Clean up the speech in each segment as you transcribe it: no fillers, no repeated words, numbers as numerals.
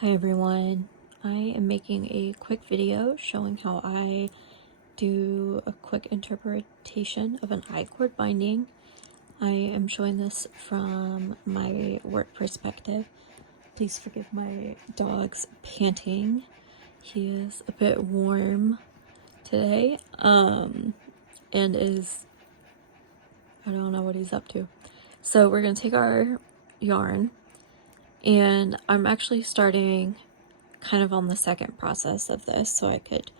Hi everyone, I am making a quick video showing how I do a quick interpretation of an I-cord binding. I am showing this from my work perspective. Please forgive my dog's panting. He is a bit warm today and is, I don't know what he's up to. So we're going to take our yarn, and I'm actually starting kind of on the second process of this so I could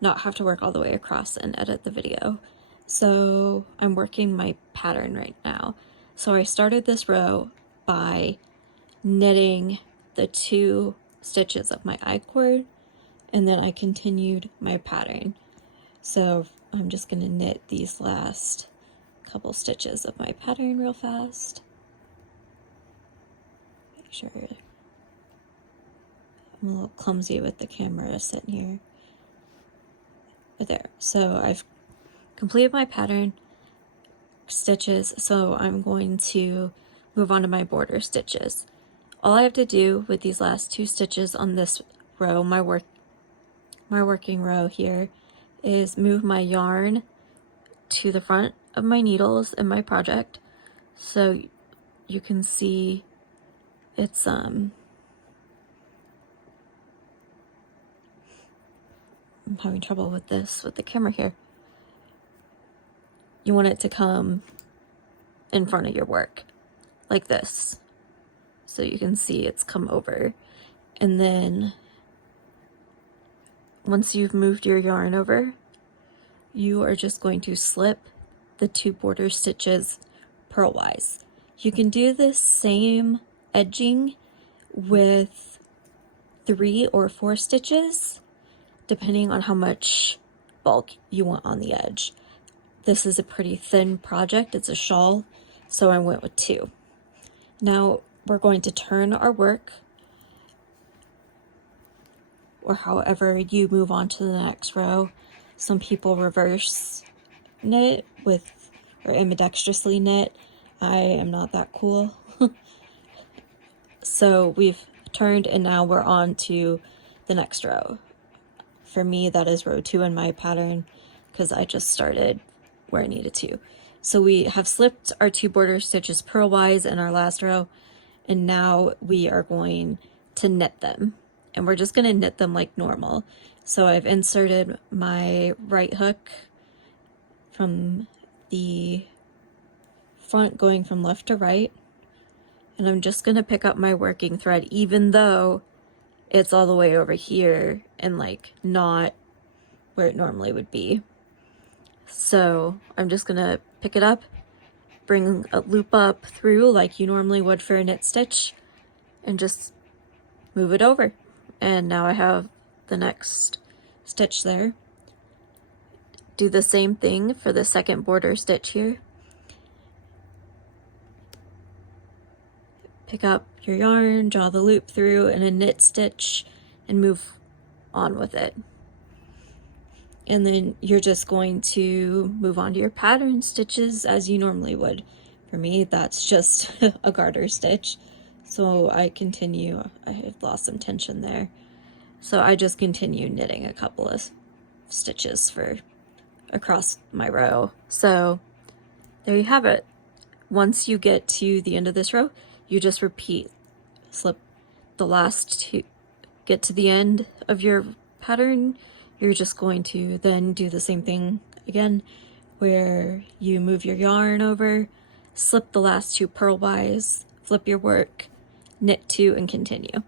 not have to work all the way across and edit the video. So I'm working my pattern right now. So I started this row by knitting the 2 stitches of my I-cord, and then I continued my pattern. So I'm just going to knit these last couple stitches of my pattern real fast. Make sure I'm a little clumsy with the camera sitting here. But there. So I've completed my pattern stitches, so I'm going to move on to my border stitches. All I have to do with these last 2 stitches on this row, my working row here, is move my yarn to the front of my needles in my project, so you can see it's I'm having trouble with this with the camera here. You want it to come in front of your work like this, so you can see it's come over. And then once you've moved your yarn over, you are just going to slip the 2 border stitches purl-wise. You can do this same edging with 3 or 4 stitches depending on how much bulk you want on the edge. This is a pretty thin project, it's a shawl, so I went with 2. Now we're going to turn our work, or however you move on to the next row. Some people reverse knit with, or ambidextrously knit. I am not that cool. So we've turned, and now we're on to the next row. For me, that is row 2 in my pattern, because I just started where I needed to. So we have slipped our 2 border stitches purl-wise in our last row, and now we are going to knit them. And we're just going to knit them like normal. So I've inserted my right hook from the front going from left to right, and I'm just going to pick up my working thread even though it's all the way over here and like not where it normally would be. So I'm just going to pick it up, bring a loop up through like you normally would for a knit stitch, and just move it over. And now I have the next stitch there. Do the same thing for the second border stitch here. Pick up your yarn, draw the loop through in a knit stitch, and move on with it. And then you're just going to move on to your pattern stitches as you normally would. For me, that's just a garter stitch. So I continue, I had lost some tension there. So I just continue knitting a couple of stitches for across my row. So there you have it. Once you get to the end of this row, you just repeat, slip the last 2, get to the end of your pattern. You're just going to then do the same thing again, where you move your yarn over, slip the last 2 purl-wise, flip your work, knit 2, and continue.